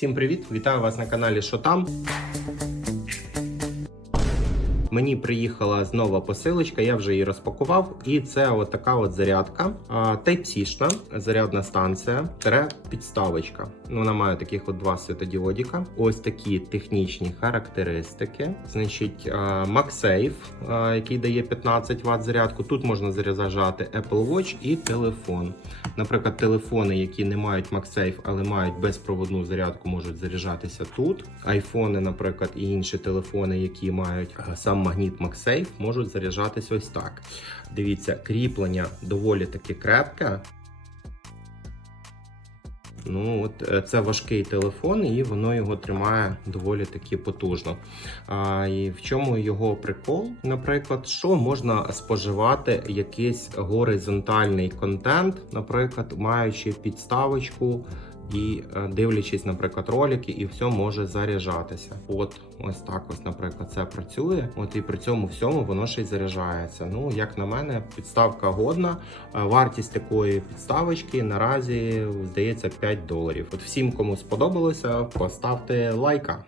Всім привіт! Вітаю вас на каналі Що там. Мені приїхала знову посилочка, я вже її розпакував. І це от така от зарядка. а, Type-C-шна зарядна станція, тере підставочка. Ну, Вона має таких от два світодіодіка. Ось такі технічні характеристики. Значить, MagSafe, який дає 15 Вт зарядку. Тут можна заряджати Apple Watch і телефон. Наприклад, телефони, які не мають MagSafe, але мають безпроводну зарядку, можуть заряджатися тут. Айфони, наприклад, і інші телефони, які мають е, сам магніт MagSafe, можуть заряджатися ось так. Дивіться, кріплення доволі таки крепке. Ну, от е, це важкий телефон, і воно його тримає доволі таки потужно. А, і в чому його прикол? Наприклад, що можна споживати якийсь горизонтальний контент, наприклад, маючи підставочку. І е, дивлячись, наприклад, ролики, і все може заряджатися. От ось так, ось, наприклад, це працює. От і при цьому всьому воно ще й заряджається. Ну, як на мене, підставка годна. Е, Вартість такої підставочки наразі здається 5 доларів. От всім, кому сподобалося, поставте лайка.